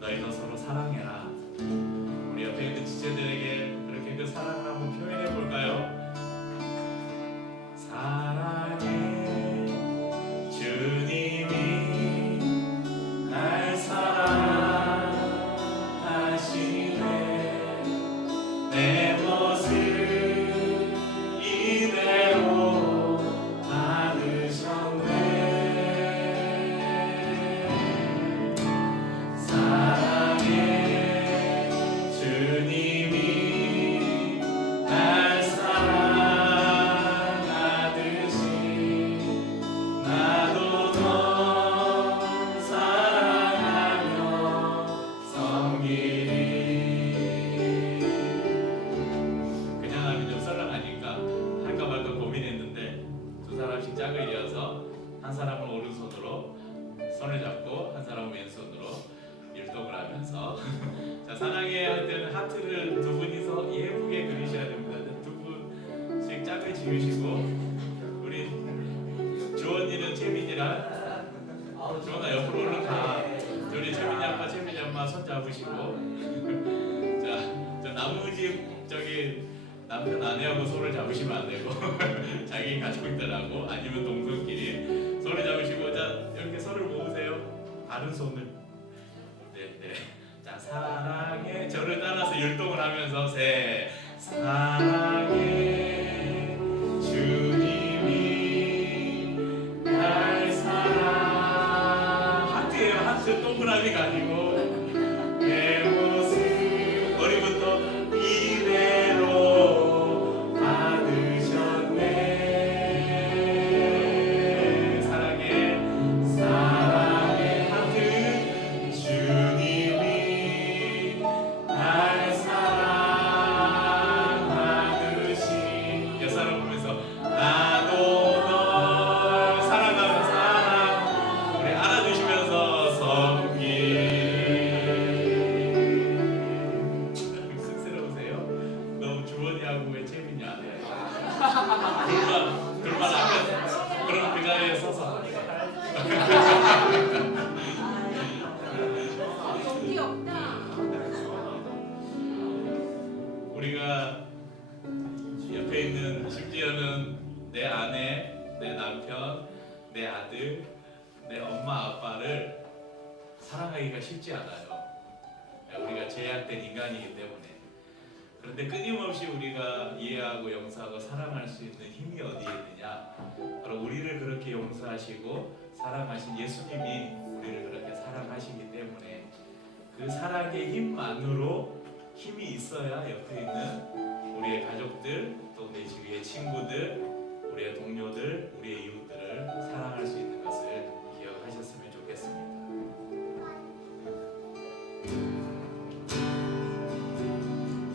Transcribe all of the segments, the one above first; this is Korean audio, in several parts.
너희도 서로 사랑해라. 우리 옆에 있는 지체들에게 그렇게 그 사랑을 한번 표현해 볼까요? 사랑해 주님이 날 사랑하시네. 내 모습 이대로 받으셨네. 사랑해 주님이 날 사랑하듯이 나도 널 사랑하며 섬기리. 그냥 하면 좀 썰렁하니까 할까 말까 고민했는데 두 사람씩 짝을 이어서 한 사람은 오른손으로 손을 잡고 한 사람은 왼손으로 율동을 하면서 자, 사랑해 할 때는 하트를 두 분이서 예쁘게 그리셔야 됩니다. 두 분씩 짝을 지으시고 우리 주원이는 채민이랑 주원아 옆으로 올라가. 우리 채민이 아빠 채민이 엄마 손 잡으시고 자, 저 나무집 저기 남편 아내하고 손을 잡으시면 안 되고 자기 가족들하고 아니면 동성끼리 손을 잡으시고 자 이렇게 손을 모으세요. 다른 손을. 네. 자, 사랑해. 저를 따라서 율동을 하면서 사랑해 주님이 날 사랑. 하트예요. 하트 동그라미가 아니고 내 모습 머리부터 이대로 받으셨네. 사랑해 하트 주님이 날 사랑하듯이 여사람 보면서 나도 널 사랑하며 사랑. 우리 알아주시면서 섬기. 쑥스러우세요? 너무 주원이하고 왜 채민이 안 해요? 둘만 하면 그럼 그 자리에 서서 정이 없다. 우리가 옆에 있는 심지어는 내 아내, 내 남편, 내 아들, 내 엄마 아빠를 사랑하기가 쉽지 않아요. 우리가 제약된 인간이기 때문에. 그런데 끊임없이 우리가 이해하고 용서하고 사랑할 수 있는 힘이 어디에 있느냐? 바로 우리를 그렇게 용서하시고 사랑하신 예수님이 우리를 그렇게 사랑하시기 때문에 그 사랑의 힘만으로 힘이 있어야 옆에 있는 우리의 가족들, 또 우리 주위의 친구들, 우리의 동료들, 우리의 이웃들을 사랑할 수 있는 것을 기억하셨으면 좋겠습니다.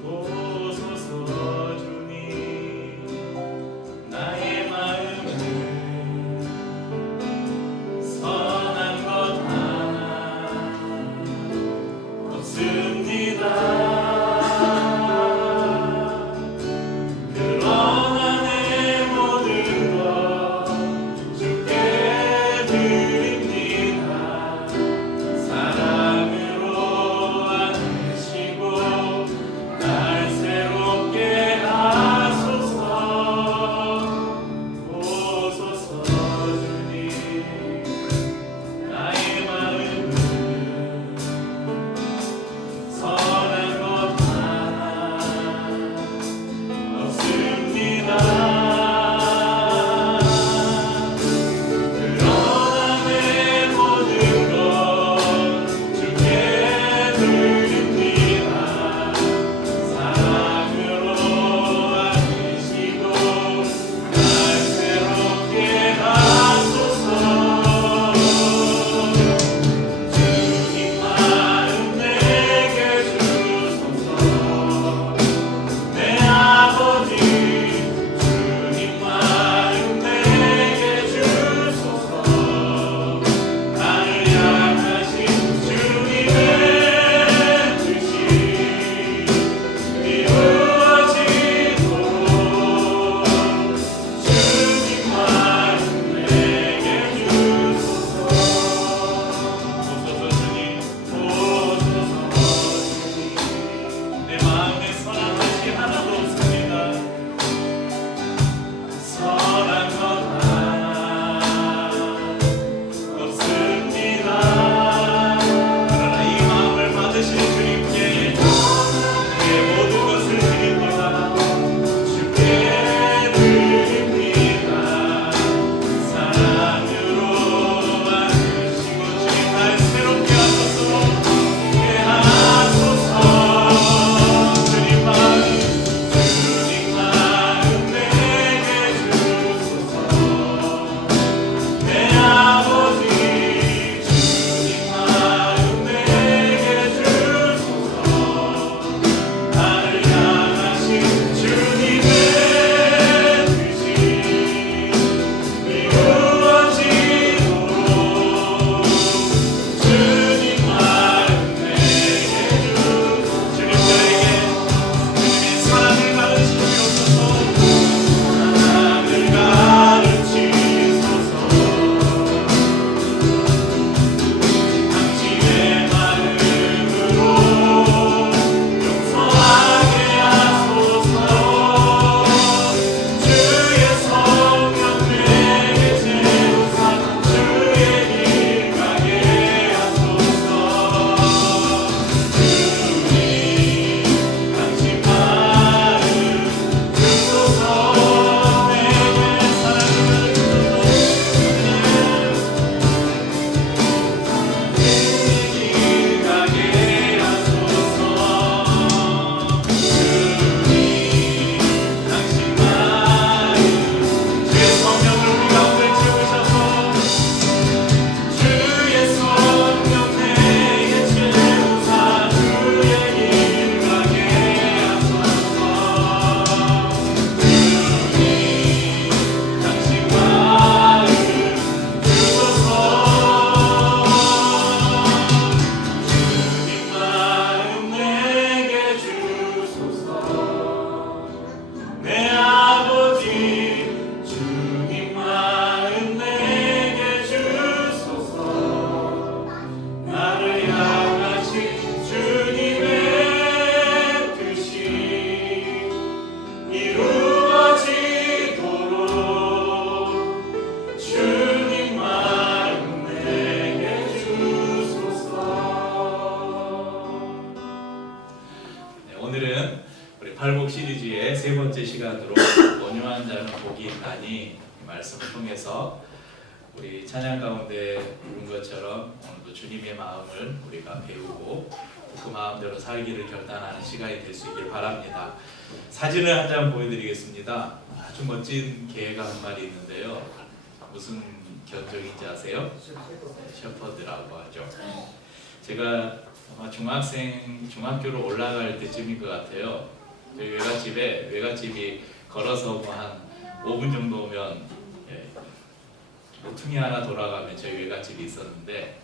보소서 주님 나의 마음을 선한 것 하나 없습니다. 그러나 내 모든 것 주께 드립니다. 팔복 시리즈의 세 번째 시간으로 온유한 자는 복이 있나니 말씀을 통해서 우리 찬양 가운데 부른 것처럼 오늘도 주님의 마음을 우리가 배우고 그 마음대로 살기를 결단하는 시간이 될 수 있길 바랍니다. 사진을 한 장 보여드리겠습니다. 아주 멋진 개가 한 마리 있는데요. 무슨 견종인지 아세요? 셰퍼드라고 하죠. 제가 아마 중학교로 올라갈 때쯤인 것 같아요. 저희 외갓집이 걸어서 뭐 한 5분 정도면 모퉁이 하나 돌아가면 저희 외갓집이 있었는데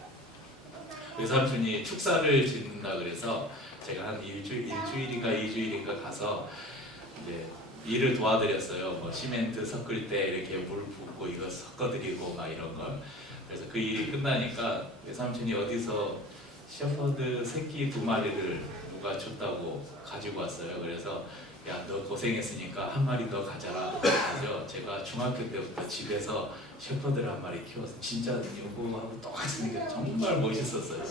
외삼촌이 축사를 짓는다 그래서 제가 한 일주일인가 2주일인가 가서 이제 일을 도와드렸어요. 뭐 시멘트 섞을 때 이렇게 물 붓고 이거 섞어드리고 막 이런 걸. 그래서 그 일이 끝나니까 외삼촌이 어디서 셰퍼드 새끼 2마리를 누가 줬다고 가지고 왔어요. 그래서 야, 너 고생했으니까 한 마리 더 가져라. 그래서 제가 중학교 때부터 집에서 셰퍼드를 한 마리 키워서 진짜 요거하고 똑같이 생겨 정말 멋있었어요.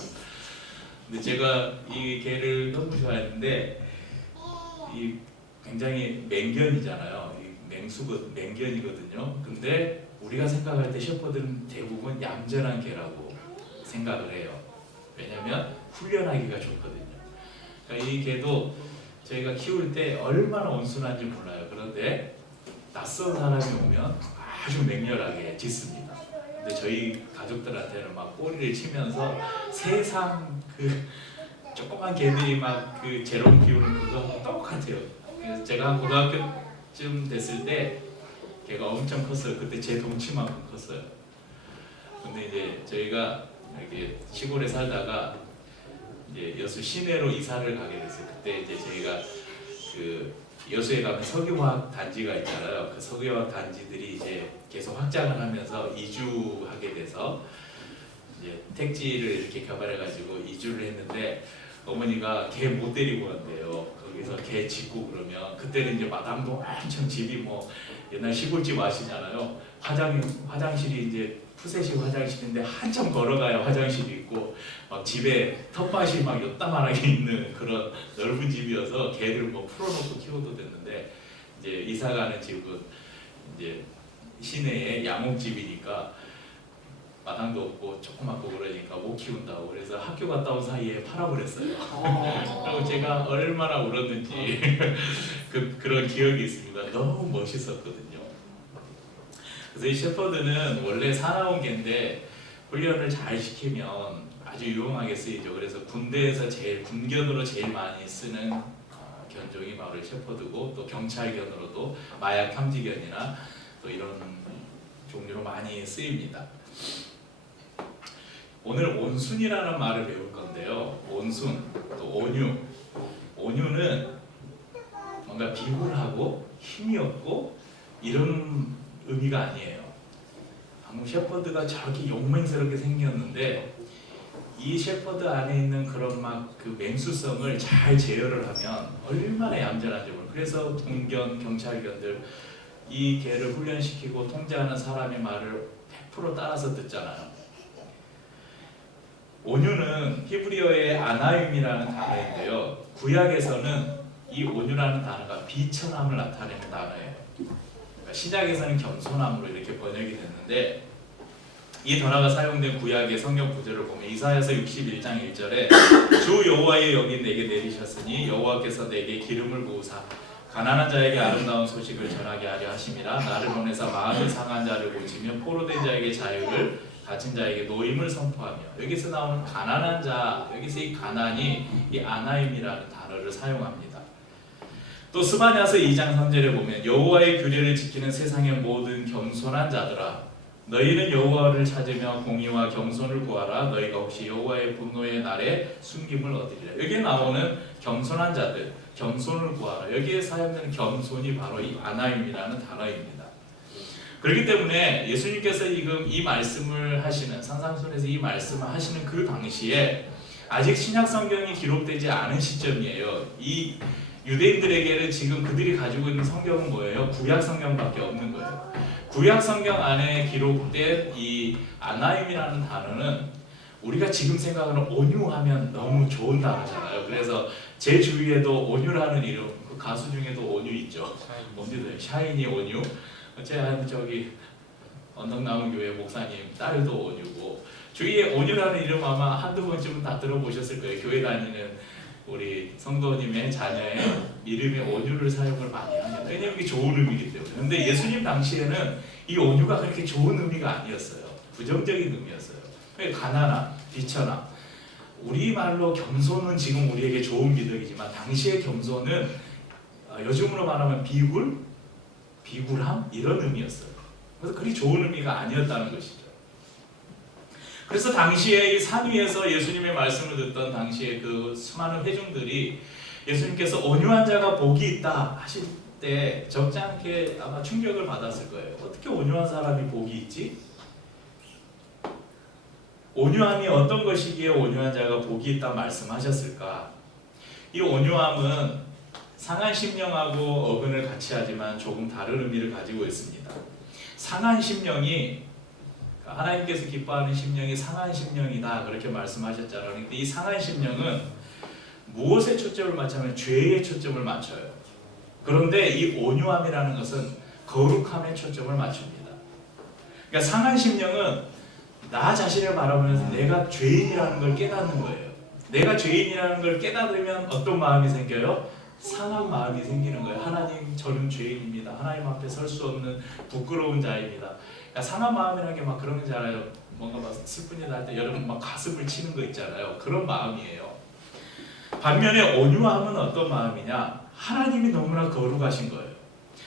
근데 제가 이 개를 너무 좋아했는데 이 굉장히 맹견이잖아요. 맹견이거든요. 근데 우리가 생각할 때 셰퍼드는 대부분 얌전한 개라고 생각을 해요. 왜냐면 훈련하기가 좋거든요. 그러니까 이 개도 저희가 키울 때 얼마나 온순한지 몰라요. 그런데 낯선 사람이 오면 아주 맹렬하게 짖습니다. 근데 저희 가족들한테는 막 꼬리를 치면서 세상 그 조그만 개들이 막 그 재롱 피우는 그거 똑같아요. 그래서 제가 한 고등학교쯤 됐을 때 걔가 엄청 컸어요. 그때 제 덩치만큼 컸어요. 근데 이제 저희가 이렇게 시골에 살다가 이제 여수 시내로 이사를 가게 됐어요. 그때 이제 저희가 그 여수에 가면 석유화학 단지가 있잖아요. 그 석유화학 단지들이 이제 계속 확장을 하면서 이주하게 돼서 이제 택지를 이렇게 개발해가지고 이주를 했는데 어머니가 개 못 데리고 간대요. 거기서 개 짖고 그러면 그때는 이제 마당도 엄청 집이 뭐 옛날 시골집 아시잖아요. 화장실이 이제 푸세식 화장실인데 한참 걸어가야 화장실이 있고 막 집에 텃밭이 막 요따만하게 있는 그런 넓은 집이어서 개를 뭐 풀어놓고 키워도 됐는데 이제 이사가는 집은 이제 시내에 양옥집이니까 마당도 없고 조그맣고 그러니까 못 키운다고 그래서 학교 갔다 온 사이에 팔아버렸어요. 그리고 제가 얼마나 울었는지 그런 기억이 있습니다. 너무 멋있었거든요. 그래서 이 셰퍼드는 원래 사나운 개인데 훈련을 잘 시키면 아주 유용하게 쓰이죠. 그래서 군대에서 군견으로 제일 많이 쓰는 견종이 바로 셰퍼드고 또 경찰견으로도 마약 탐지견이나 또 이런 종류로 많이 쓰입니다. 오늘 온순이라는 말을 배울 건데요. 온순, 또 온유. 온유는 뭔가 비굴하고 힘이 없고 이런 의미가 아니에요. 방금 셰퍼드가 저렇게 용맹스럽게 생겼는데 이 셰퍼드 안에 있는 그런 막 그 맹수성을 잘 제어를 하면 얼마나 얌전한지 몰라요. 그래서 군견, 경찰견들 이 개를 훈련시키고 통제하는 사람의 말을 100% 따라서 듣잖아요. 온유는 히브리어의 아나임이라는 단어인데요. 구약에서는 이 온유라는 단어가 비천함을 나타내는 단어예요. 그러니까 신약에서는 겸손함으로 이렇게 번역이 됐는데 이 단어가 사용된 구약의 성경 구절을 보면 이사야서 61장 1절에 주 여호와의 영이 내게 내리셨으니 여호와께서 내게 기름을 부으사 가난한 자에게 아름다운 소식을 전하게 하려 하심이라 나를 보내사 마음이 상한 자를 고치며 포로된 자에게 자유를 갇힌 자에게 노임을 선포하며 여기서 나오는 가난한 자 여기서 이 가난이 이 아나임이라는 단어를 사용합니다. 또 스바냐서 2장 3절에 보면 여호와의 규례를 지키는 세상의 모든 겸손한 자들아 너희는 여호와를 찾으며 공의와 겸손을 구하라 너희가 혹시 여호와의 분노의 날에 숨김을 얻으리라. 여기에 나오는 겸손한 자들 겸손을 구하라 여기에 사용되는 겸손이 바로 이 아나임이라는 단어입니다. 그렇기 때문에 예수님께서 지금 이 말씀을 하시는 산상순에서 이 말씀을 하시는 그 당시에 아직 신약 성경이 기록되지 않은 시점이에요. 이 유대인들에게는 지금 그들이 가지고 있는 성경은 뭐예요? 구약 성경밖에 없는 거예요. 구약 성경 안에 기록된 이 아나임이라는 단어는 우리가 지금 생각하는 온유하면 너무 좋은 단어잖아요. 그래서 제 주위에도 온유라는 이름 가수 중에도 온유 있죠. 온유들 샤이니 온유. 제가 저기 언덕나무 교회 목사님 딸도 온유고 주위에 온유라는 이름 아마 한두 번쯤은 다 들어보셨을 거예요. 교회 다니는 우리 성도님의 자녀의 이름에 온유를 사용을 많이 합니다. 왜냐하면 이게 좋은 의미이기 때문에. 근데 예수님 당시에는 이 온유가 그렇게 좋은 의미가 아니었어요. 부정적인 의미였어요. 가난함, 비천함. 우리말로 겸손은 지금 우리에게 좋은 미덕이지만 당시의 겸손은 요즘으로 말하면 비굴함 이런 의미였어요. 그래서 그리 좋은 의미가 아니었다는 것이죠. 그래서 당시에 이 산 위에서 예수님의 말씀을 듣던 당시에 그 수많은 회중들이 예수님께서 온유한 자가 복이 있다 하실 때 적지 않게 아마 충격을 받았을 거예요. 어떻게 온유한 사람이 복이 있지? 온유함이 어떤 것이기에 온유한 자가 복이 있다 말씀하셨을까? 이 온유함은 상한 심령하고 어근을 같이 하지만 조금 다른 의미를 가지고 있습니다. 상한 심령이 하나님께서 기뻐하는 심령이 상한 심령이다 그렇게 말씀하셨잖아요. 근데 이 상한 심령은 무엇에 초점을 맞추면 죄에 초점을 맞춰요. 그런데 이 온유함이라는 것은 거룩함에 초점을 맞춥니다. 그러니까 상한 심령은 나 자신을 바라보면서 내가 죄인이라는 걸 깨닫는 거예요. 내가 죄인이라는 걸 깨닫으면 어떤 마음이 생겨요? 상한 마음이 생기는 거예요. 하나님, 저는 죄인입니다. 하나님 앞에 설 수 없는 부끄러운 자입니다. 그러니까 상한 마음이라는 게 막 그런 거잖아요. 뭔가 막 슬픈 일 할 때 여러분 막 가슴을 치는 거 있잖아요. 그런 마음이에요. 반면에 온유함은 어떤 마음이냐? 하나님이 너무나 거룩하신 거예요.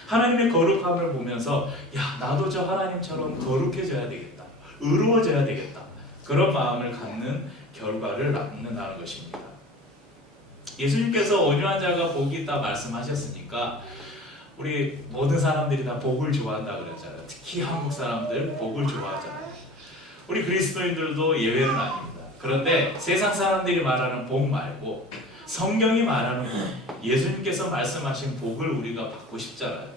하나님의 거룩함을 보면서 야, 나도 저 하나님처럼 거룩해져야 되겠다. 의로워져야 되겠다. 그런 마음을 갖는 결과를 낳는다는 것입니다. 예수님께서 온유한 자가 복이 있다 말씀하셨으니까 우리 모든 사람들이 다 복을 좋아한다 그랬잖아요. 특히 한국 사람들 복을 좋아하잖아요. 우리 그리스도인들도 예외는 아닙니다. 그런데 세상 사람들이 말하는 복 말고 성경이 말하는 복, 예수님께서 말씀하신 복을 우리가 받고 싶잖아요.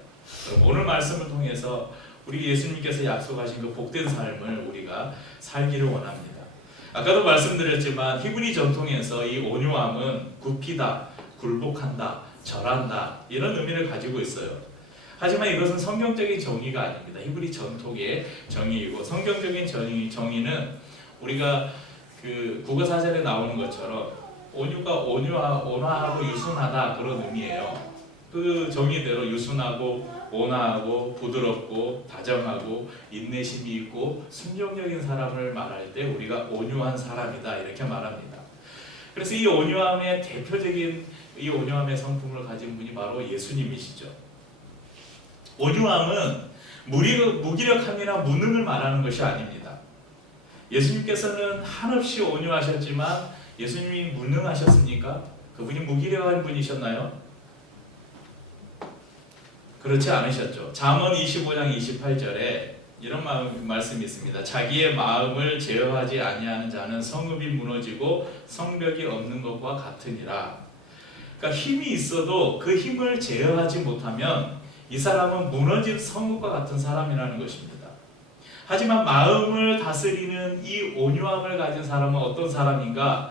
그럼 오늘 말씀을 통해서 우리 예수님께서 약속하신 그 복된 삶을 우리가 살기를 원합니다. 아까도 말씀드렸지만 히브리 전통에서 이 온유함은 굽히다, 굴복한다, 절한다 이런 의미를 가지고 있어요. 하지만 이것은 성경적인 정의가 아닙니다. 히브리 전통의 정의이고 성경적인 정의는 우리가 그 국어사전에 나오는 것처럼 온유가 온화하고 유순하다 그런 의미예요. 그 정의대로 유순하고 온화하고 부드럽고 다정하고 인내심이 있고 순종적인 사람을 말할 때 우리가 온유한 사람이다 이렇게 말합니다. 그래서 이 온유함의 대표적인 이 온유함의 성품을 가진 분이 바로 예수님이시죠. 온유함은 무기력함이나 무능을 말하는 것이 아닙니다. 예수님께서는 한없이 온유하셨지만 예수님이 무능하셨습니까? 그분이 무기력한 분이셨나요? 그렇지 않으셨죠. 잠언 25장 28절에 이런 말씀이 있습니다. 자기의 마음을 제어하지 아니하는 자는 성읍이 무너지고 성벽이 없는 것과 같으니라. 그러니까 힘이 있어도 그 힘을 제어하지 못하면 이 사람은 무너진 성읍과 같은 사람이라는 것입니다. 하지만 마음을 다스리는 이 온유함을 가진 사람은 어떤 사람인가?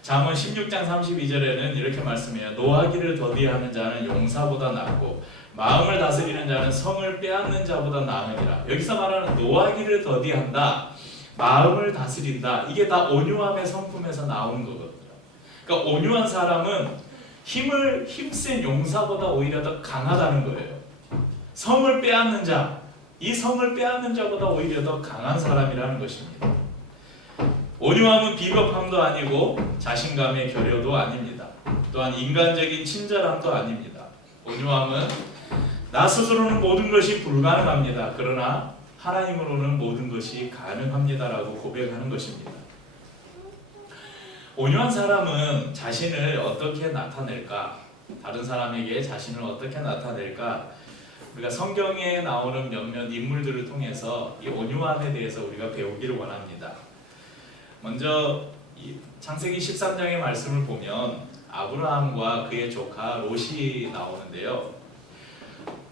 잠언 16장 32절에는 이렇게 말씀해요. 노하기를 더디하는 자는 용사보다 낫고 마음을 다스리는 자는 성을 빼앗는 자보다 나으니라. 여기서 말하는 노하기를 더디한다, 마음을 다스린다, 이게 다 온유함의 성품에서 나오는 거거든요. 그러니까 온유한 사람은 힘센 용사보다 오히려 더 강하다는 거예요. 성을 빼앗는 자, 이 성을 빼앗는 자보다 오히려 더 강한 사람이라는 것입니다. 온유함은 비겁함도 아니고 자신감의 결여도 아닙니다. 또한 인간적인 친절함도 아닙니다. 온유함은 나 스스로는 모든 것이 불가능합니다. 그러나 하나님으로는 모든 것이 가능합니다라고 고백하는 것입니다. 온유한 사람은 자신을 어떻게 나타낼까? 다른 사람에게 자신을 어떻게 나타낼까? 우리가 성경에 나오는 몇몇 인물들을 통해서 이 온유함에 대해서 우리가 배우기를 원합니다. 먼저 이 창세기 13장의 말씀을 보면 아브라함과 그의 조카 롯이 나오는데요.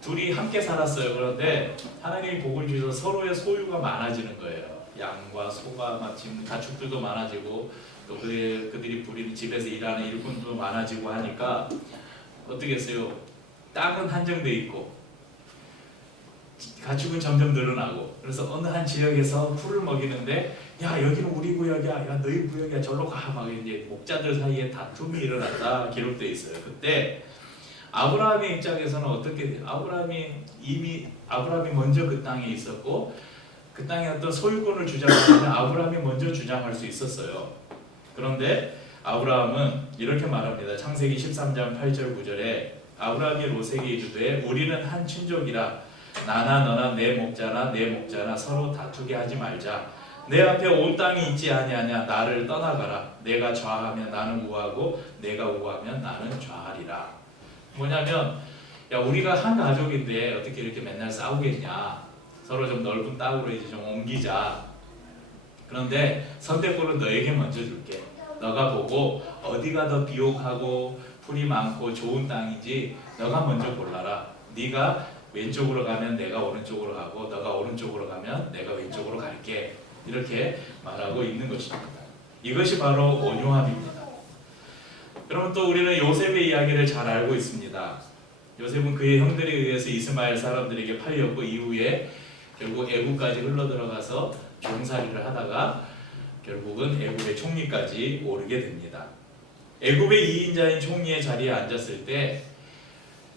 둘이 함께 살았어요. 그런데 하나님이 복을 주셔서 서로의 소유가 많아지는 거예요. 양과 소가 마침 가축들도 많아지고 또 그들이 부리는 집에서 일하는 일꾼도 많아지고 하니까 어떻게 했어요? 땅은 한정돼 있고 가축은 점점 늘어나고, 그래서 어느 한 지역에서 풀을 먹이는데 야 여기는 우리 구역이야, 야 너희 구역이야, 절로 가, 막 이제 목자들 사이에 다툼이 일어났다 기록되어 있어요. 그때 아브라함의 입장에서는 어떻게, 아브라함이 먼저 그 땅에 있었고 그 땅에 어떤 소유권을 주장하면 아브라함이 먼저 주장할 수 있었어요. 그런데 아브라함은 이렇게 말합니다. 창세기 13장 8절 9절에 아브라함이 롯에게 이르되 우리는 한 친족이라 나나 너나 내 목자나 서로 다투게 하지 말자. 내 앞에 온 땅이 있지 아니하냐. 나를 떠나가라. 내가 좌하면 나는 우하고 내가 우하면 나는 좌하리라. 뭐냐면 야 우리가 한 가족인데 어떻게 이렇게 맨날 싸우겠냐. 서로 좀 넓은 땅으로 이제 좀 옮기자. 그런데 선택권은 너에게 먼저 줄게. 너가 보고 어디가 더 비옥하고 풀이 많고 좋은 땅인지 너가 먼저 골라라. 네가 왼쪽으로 가면 내가 오른쪽으로 가고 너가 오른쪽으로 가면 내가 왼쪽으로 갈게. 이렇게 말하고 있는 것입니다. 이것이 바로 온유함입니다. 여러분, 또 우리는 요셉의 이야기를 잘 알고 있습니다. 요셉은 그의 형들에 의해서 이스마엘 사람들에게 팔렸고 이후에 결국 애굽까지 흘러들어가서 종살이를 하다가 결국은 애굽의 총리까지 오르게 됩니다. 애굽의 2인자인 총리의 자리에 앉았을 때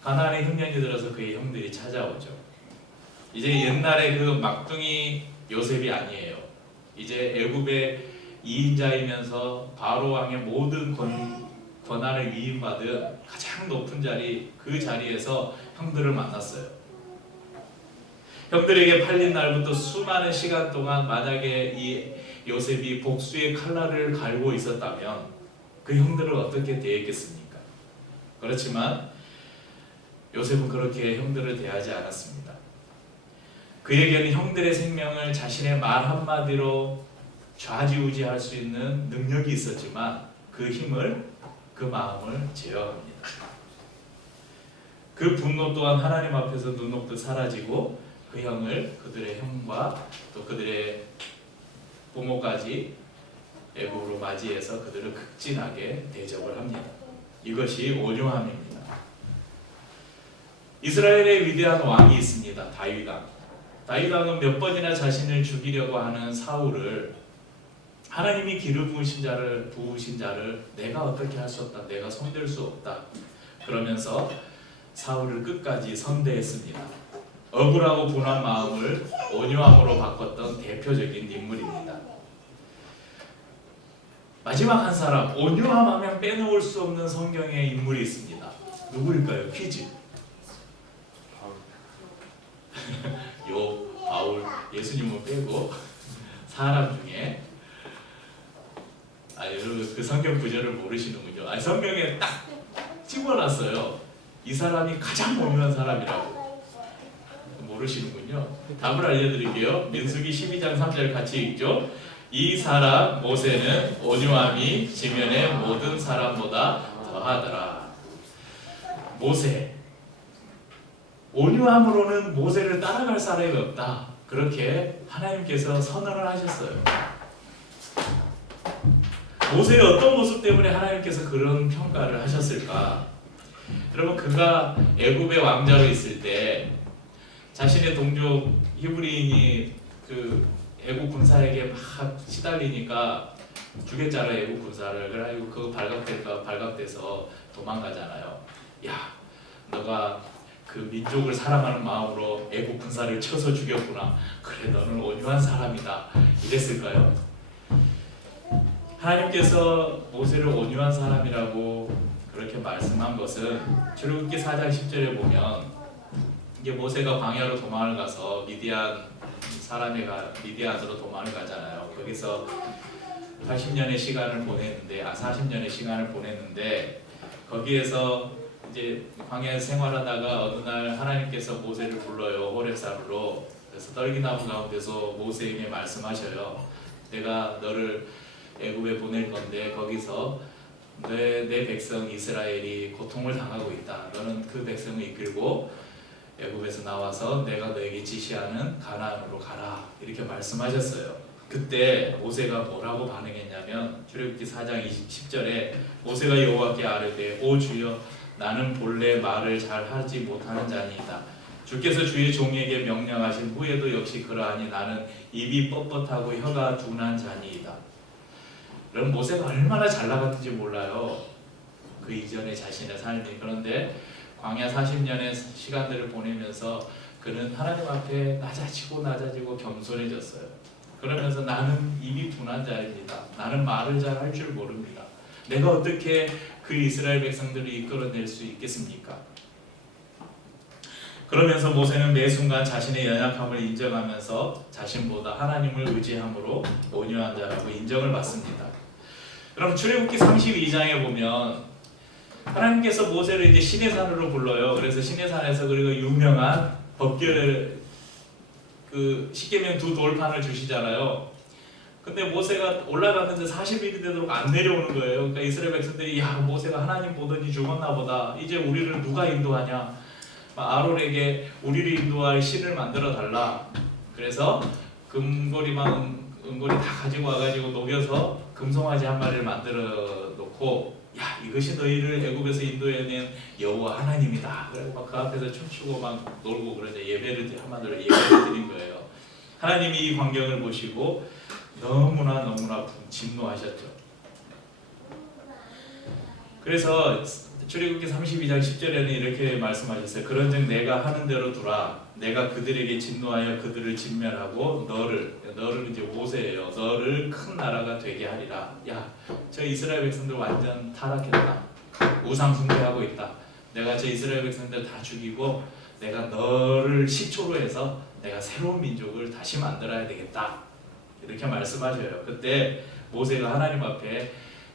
가나안의 흉년이 들어서 그의 형들이 찾아오죠. 이제 옛날에 그 막둥이 요셉이 아니에요. 이제 애굽의 2인자이면서 바로 왕의 모든 권한을 위임받은 가장 높은 자리, 그 자리에서 형들을 만났어요. 형들에게 팔린 날부터 수많은 시간 동안 만약에 이 요셉이 복수의 칼날을 갈고 있었다면 그 형들을 어떻게 대했겠습니까? 그렇지만 요셉은 그렇게 형들을 대하지 않았습니다. 그에게는 형들의 생명을 자신의 말 한마디로 좌지우지할 수 있는 능력이 있었지만 그 힘을, 그 마음을 제어합니다. 그 분노 또한 하나님 앞에서 눈녹듯 사라지고 그 형을, 그들의 형과 또 그들의 부모까지 애굽으로 맞이해서 그들을 극진하게 대접을 합니다. 이것이 온유함입니다. 이스라엘의 위대한 왕이 있습니다. 다윗왕. 다윗왕은 몇 번이나 자신을 죽이려고 하는 사울을 하나님이 기름 부으신 자를 내가 어떻게 할 수 없다, 내가 손댈 수 없다 그러면서 사울을 끝까지 선대했습니다. 억울하고 분한 마음을 온유함으로 바꿨던 대표적인 인물입니다. 마지막 한 사람, 온유함 하면 빼놓을 수 없는 성경의 인물이 있습니다. 누구일까요? 퀴즈. 바울, 예수님을 빼고 사람 중에, 여러분 그 성경 구절을 모르시는군요. 성경에 딱 집어놨어요. 이 사람이 가장 온유한 사람이라고. 모르시는군요. 답을 알려드릴게요. 민수기 12장 3절 같이 읽죠. 이 사람 모세는 온유함이 지면의 모든 사람보다 더하더라. 모세, 온유함으로는 모세를 따라갈 사람이 없다. 그렇게 하나님께서 선언을 하셨어요. 모세의 어떤 모습 때문에 하나님께서 그런 평가를 하셨을까? 여러분, 그가 애굽의 왕자로 있을 때 자신의 동족 히브리인이 그 애굽 군사에게 막 시달리니까 주겠잖아, 애굽 군사를. 그래가지고 그거 발각돼서 도망가잖아요. 야, 너가 그 민족을 사랑하는 마음으로 애국 군사를 쳐서 죽였구나. 그래, 너는 온유한 사람이다. 이랬을까요? 하나님께서 모세를 온유한 사람이라고 그렇게 말씀한 것은 출애굽기 4장 10절에 보면 이게 모세가 광야로 도망을 가서 미디안으로 도망을 가잖아요. 거기서 40년의 시간을 보냈는데 거기에서 이제 광야에서 생활하다가 어느 날 하나님께서 모세를 불러요. 호렙산으로. 그래서 떨기나무 가운데서 모세에게 말씀하셔요. 내가 너를 애굽에 보낼 건데 거기서 내 백성 이스라엘이 고통을 당하고 있다. 너는 그 백성을 이끌고 애굽에서 나와서 내가 너에게 지시하는 가나안으로 가라. 이렇게 말씀하셨어요. 그때 모세가 뭐라고 반응했냐면 출애굽기 4장 10절에 모세가 여호와께 아뢰되 오 주여 나는 본래 말을 잘 하지 못하는 자니이다. 주께서 주의 종에게 명령하신 후에도 역시 그러하니 나는 입이 뻣뻣하고 혀가 둔한 자니이다. 그럼 모세가 얼마나 잘 나갔는지 몰라요. 그 이전에 자신의 삶이. 그런데 광야 40년의 시간들을 보내면서 그는 하나님 앞에 낮아지고 겸손해졌어요. 그러면서 나는 입이 둔한 자입니다. 나는 말을 잘 할 줄 모릅니다. 내가 어떻게 그 이스라엘 백성들을 이끌어낼 수 있겠습니까? 그러면서 모세는 매 순간 자신의 연약함을 인정하면서 자신보다 하나님을 의지함으로 온유한 자라고 인정을 받습니다. 그럼 출애굽기 32장에 보면 하나님께서 모세를 이제 시내산으로 불러요. 그래서 시내산에서 그리고 유명한 법궤를 그 십계명 두 돌판을 주시잖아요. 근데 모세가 올라갔는데 40일이 되도록 안 내려오는 거예요. 그러니까 이스라엘 백성들이 야 모세가 하나님 보더니 죽었나 보다. 이제 우리를 누가 인도하냐. 아론에게 우리를 인도할 신을 만들어 달라. 그래서 금고리만 은고리 다 가지고 와가지고 녹여서 금송아지 한 마리를 만들어 놓고 야 이것이 너희를 애굽에서 인도해낸 여호와 하나님이다. 그래서 막 그 앞에서 춤추고 막 놀고 그러자 예배를 한마디로 예배를 드린 거예요. 하나님이 이 광경을 보시고 너무나 진노하셨죠. 그래서 출애굽기 32장 10절에는 이렇게 말씀하셨어요. 그런즉 내가 하는 대로 두라. 내가 그들에게 진노하여 그들을 진멸하고 너를 이제 모세예요. 너를 큰 나라가 되게 하리라. 야, 저 이스라엘 백성들 완전 타락했다. 우상 숭배하고 있다. 내가 저 이스라엘 백성들 다 죽이고 내가 너를 시초로 해서 내가 새로운 민족을 다시 만들어야 되겠다. 이렇게 말씀하셔요. 그때 모세가 하나님 앞에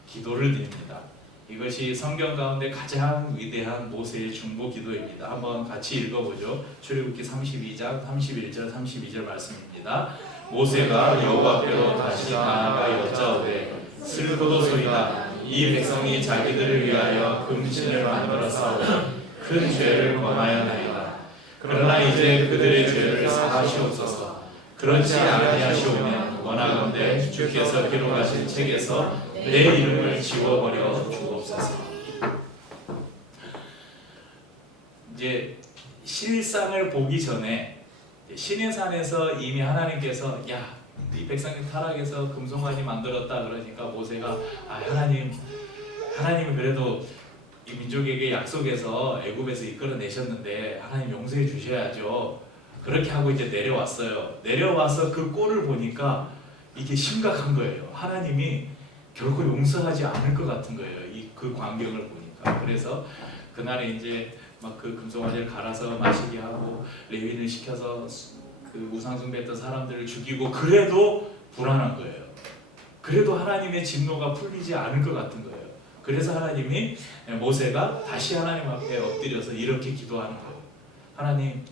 기도를 드립니다. 이것이 성경 가운데 가장 위대한 모세의 중보 기도입니다. 한번 같이 읽어보죠. 출애굽기 32장 31절 32절 말씀입니다. 모세가 여호와 앞에로 다시 나아가 여짜오되 슬프도소이다. 이 백성이 자기들을 위하여 금신을 만들어 싸우고 큰 죄를 범하였나이다. 그러나 이제 그들의 죄를 사하시옵소서. 그렇지 아니하시오면 원하건대 주께서 기록하신 책에서 내 이름을 지워버려 주옵소서. 이제 실상을 보기 전에 시내산에서 이미 하나님께서 야, 이 백성이 타락해서 금송아지 만들었다 그러니까 모세가 하나님은 그래도 이 민족에게 약속해서 애굽에서 이끌어내셨는데 하나님 용서해 주셔야죠. 그렇게 하고 이제 내려왔어요. 내려와서 그 꼴을 보니까 이게 심각한 거예요. 하나님이 결코 용서하지 않을 것 같은 거예요. 그 광경을 보니까. 그래서 그날에 이제 막 그 금송아지를 갈아서 마시게 하고 레위인을 시켜서 그 우상숭배했던 사람들을 죽이고 그래도 불안한 거예요. 그래도 하나님의 진노가 풀리지 않을 것 같은 거예요. 그래서 하나님이 모세가 다시 하나님 앞에 엎드려서 이렇게 기도하는 거예요. 하나님,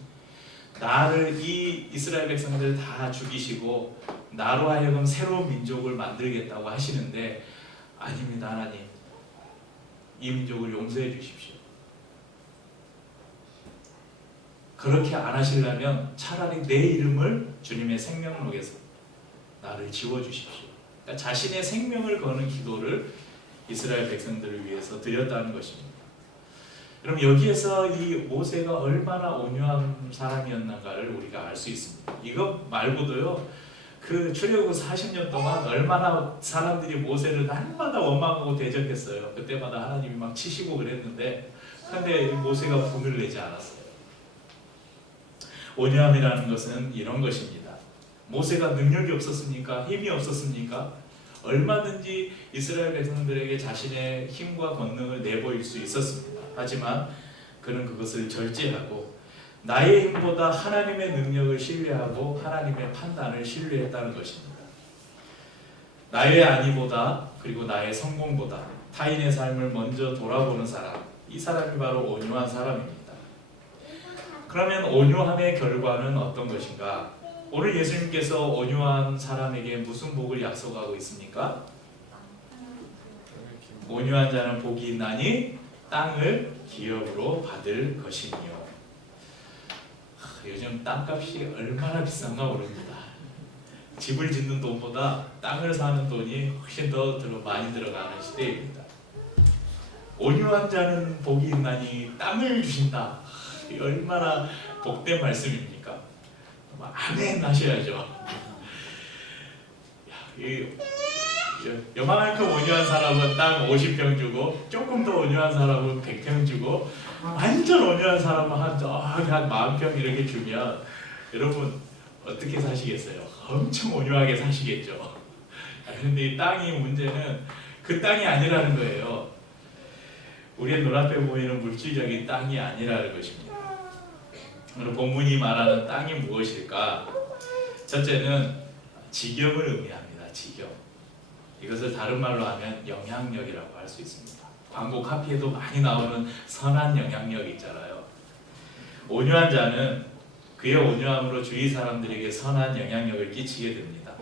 나를 이 이스라엘 백성들 다 죽이시고 나로 하여금 새로운 민족을 만들겠다고 하시는데 아닙니다. 하나님, 이 민족을 용서해 주십시오. 그렇게 안 하시려면 차라리 내 이름을 주님의 생명록에서 나를 지워주십시오. 그러니까 자신의 생명을 거는 기도를 이스라엘 백성들을 위해서 드렸다는 것입니다. 그럼 여기에서 이 모세가 얼마나 온유한 사람이었는가를 우리가 알 수 있습니다. 이것 말고도요, 그 출애굽 40년 동안 얼마나 사람들이 모세를 날마다 원망하고 대적했어요. 그때마다 하나님이 막 치시고 그랬는데, 근데 모세가 분을 내지 않았어요. 온유함이라는 것은 이런 것입니다. 모세가 능력이 없었습니까? 힘이 없었습니까? 얼마든지 이스라엘 백성들에게 자신의 힘과 권능을 내보일 수 있었습니다. 하지만 그는 그것을 절제하고 나의 힘보다 하나님의 능력을 신뢰하고 하나님의 판단을 신뢰했다는 것입니다. 나의 안위보다 그리고 나의 성공보다 타인의 삶을 먼저 돌아보는 사람, 이 사람이 바로 온유한 사람입니다. 그러면 온유함의 결과는 어떤 것인가? 오늘 예수님께서 온유한 사람에게 무슨 복을 약속하고 있습니까? 온유한 자는 복이 있나니 땅을 기업으로 받을 것이니요. 요즘 땅값이 얼마나 비싼가 모릅니다. 집을 짓는 돈보다 땅을 사는 돈이 훨씬 더 많이 들어가는 시대입니다. 온유한 자는 복이 있나니 땅을 주신다. 얼마나 복된 말씀입니까? 아멘 하셔야죠. 요만큼 온유한 사람은 땅 50평 주고, 조금 더 온유한 사람은 100평 주고, 완전 온유한 사람은 한 40평 이렇게 주면 여러분 어떻게 사시겠어요? 엄청 온유하게 사시겠죠. 그런데 이 땅이 문제는 그 땅이 아니라는 거예요. 우리의 눈앞에 보이는 물질적인 땅이 아니라는 것입니다. 오늘 본문이 말하는 땅이 무엇일까? 첫째는 지경을 의미합니다. 지경. 이것을 다른 말로 하면 영향력이라고 할 수 있습니다. 광고 카피에도 많이 나오는 선한 영향력 있잖아요. 온유한 자는 그의 온유함으로 주위 사람들에게 선한 영향력을 끼치게 됩니다.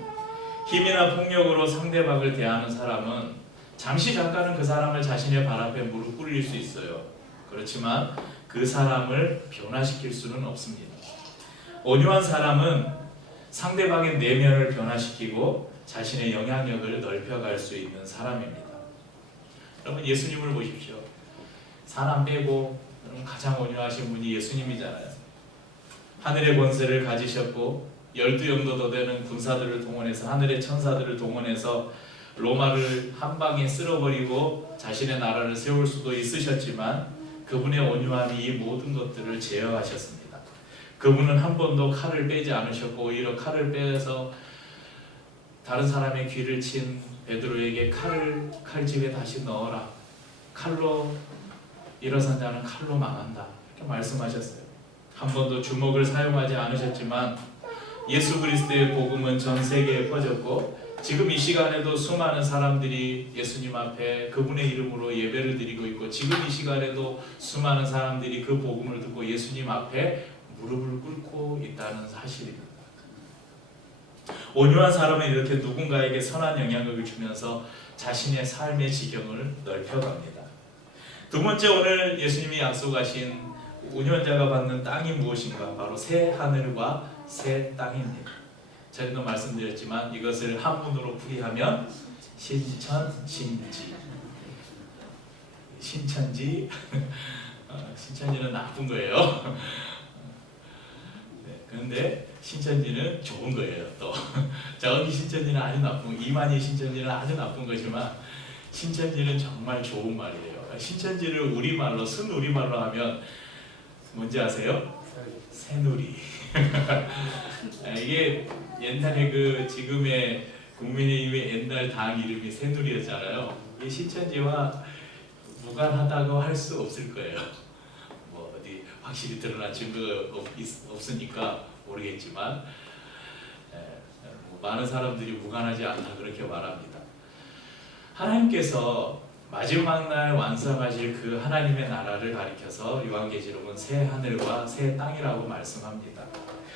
힘이나 폭력으로 상대방을 대하는 사람은 잠깐은 그 사람을 자신의 발 앞에 무릎 꿇릴 수 있어요. 그렇지만 그 사람을 변화시킬 수는 없습니다. 온유한 사람은 상대방의 내면을 변화시키고 자신의 영향력을 넓혀갈 수 있는 사람입니다. 여러분 예수님을 보십시오. 사람 빼고 가장 온유하신 분이 예수님이잖아요. 하늘의 권세를 가지셨고 12영도 더 되는 군사들을 동원해서, 하늘의 천사들을 동원해서 로마를 한 방에 쓸어버리고 자신의 나라를 세울 수도 있으셨지만 그분의 온유함이 이 모든 것들을 제어하셨습니다. 그분은 한 번도 칼을 빼지 않으셨고 오히려 칼을 빼서 다른 사람의 귀를 친 베드로에게 칼집에 다시 넣어라. 칼로 일어선 자는 칼로 망한다. 이렇게 말씀하셨어요. 한 번도 주먹을 사용하지 않으셨지만 예수 그리스도의 복음은 전 세계에 퍼졌고 지금 이 시간에도 수많은 사람들이 예수님 앞에 그분의 이름으로 예배를 드리고 있고 지금 이 시간에도 수많은 사람들이 그 복음을 듣고 예수님 앞에 무릎을 꿇고 있다는 사실입니다. 온유한 사람은 이렇게 누군가에게 선한 영향력을 주면서 자신의 삶의 지경을 넓혀갑니다. 두 번째, 오늘 예수님이 약속하신 온유한 자가 받는 땅이 무엇인가? 바로 새 하늘과 새 땅입니다. 전에도 말씀드렸지만 이것을 한문으로 풀이하면 신천지. 신천지는 나쁜 거예요. 그런데 신천지는 좋은 거예요. 또 저기 신천지는 아주 나쁜, 이만희 신천지는 아주 나쁜 거지만 신천지는 정말 좋은 말이에요. 신천지를 우리말로, 순우리말로 하면 뭔지 아세요? 새누리. 이게 옛날에 그 지금의 국민의힘의 옛날 당 이름이 새누리였잖아요. 이 신천지와 무관하다고 할 수 없을 거예요. 뭐 어디 확실히 드러난 증거가 없으니까 모르겠지만 많은 사람들이 무관하지 않다 그렇게 말합니다. 하나님께서 마지막 날 완성하실 그 하나님의 나라를 가리켜서 요한계시록은 새 하늘과 새 땅이라고 말씀합니다.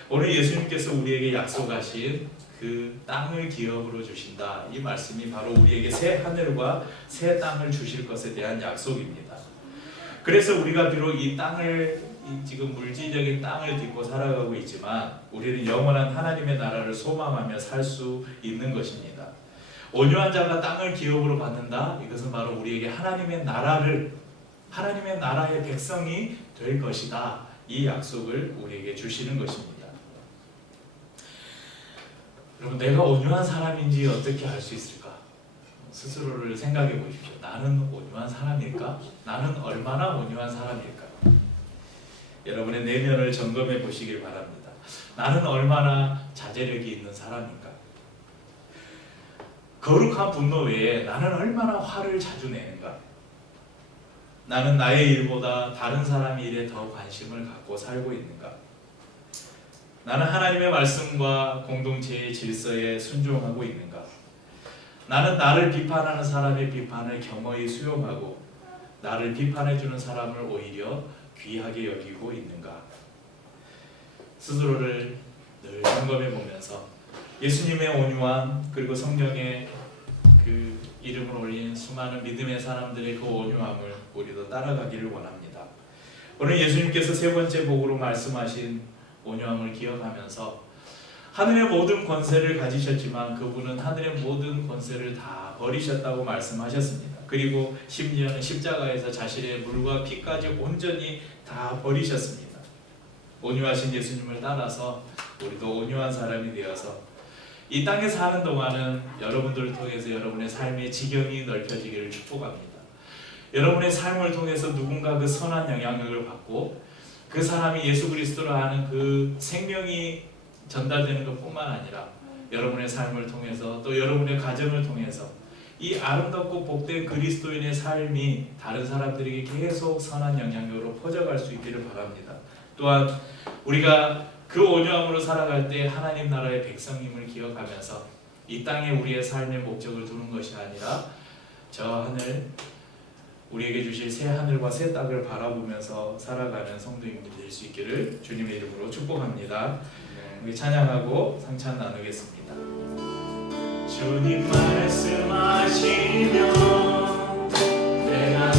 오늘 예수님께서 우리에게 약속하신 그 땅을 기업으로 주신다. 이 말씀이 바로 우리에게 새 하늘과 새 땅을 주실 것에 대한 약속입니다. 그래서 우리가 비록 이 땅을, 지금 물질적인 땅을 딛고 살아가고 있지만 우리는 영원한 하나님의 나라를 소망하며 살 수 있는 것입니다. 온유한 자가 땅을 기업으로 받는다. 이것은 바로 우리에게 하나님의 나라를, 하나님의 나라의 백성이 될 것이다. 이 약속을 우리에게 주시는 것입니다. 여러분, 내가 온유한 사람인지 어떻게 알 수 있을까? 스스로를 생각해 보십시오. 나는 온유한 사람일까? 나는 얼마나 온유한 사람일까? 여러분의 내면을 점검해 보시길 바랍니다. 나는 얼마나 자제력이 있는 사람인가? 거룩한 분노 외에 나는 얼마나 화를 자주 내는가? 나는 나의 일보다 다른 사람의 일에 더 관심을 갖고 살고 있는가? 나는 하나님의 말씀과 공동체의 질서에 순종하고 있는가? 나는 나를 비판하는 사람의 비판을 겸허히 수용하고 나를 비판해주는 사람을 오히려 귀하게 여기고 있는가? 스스로를 늘 점검해 보면서 예수님의 온유함, 그리고 성령의 그 이름을 올린 수많은 믿음의 사람들의 그 온유함을 우리도 따라가기를 원합니다. 오늘 예수님께서 세 번째 복으로 말씀하신 온유함을 기억하면서 하늘의 모든 권세를 가지셨지만 그분은 하늘의 모든 권세를 다 버리셨다고 말씀하셨습니다. 그리고 심지어는 십자가에서 자신의 물과 피까지 온전히 다 버리셨습니다. 온유하신 예수님을 따라서 우리도 온유한 사람이 되어서 이 땅에 사는 동안은 여러분들을 통해서 여러분의 삶의 지경이 넓혀지기를 축복합니다. 여러분의 삶을 통해서 누군가 그 선한 영향력을 받고 그 사람이 예수 그리스도를 아는 그 생명이 전달되는 것뿐만 아니라 여러분의 삶을 통해서 또 여러분의 가정을 통해서 이 아름답고 복된 그리스도인의 삶이 다른 사람들에게 계속 선한 영향력으로 퍼져갈 수 있기를 바랍니다. 또한 우리가 그 온유함으로 살아갈 때 하나님 나라의 백성임을 기억하면서 이 땅에 우리의 삶의 목적을 두는 것이 아니라 저 하늘 우리에게 주실 새 하늘과 새 땅을 바라보면서 살아가는 성도님들이 될 수 있기를 주님의 이름으로 축복합니다. 우리 찬양하고 상찬 나누겠습니다. 주님 말씀하시면 내가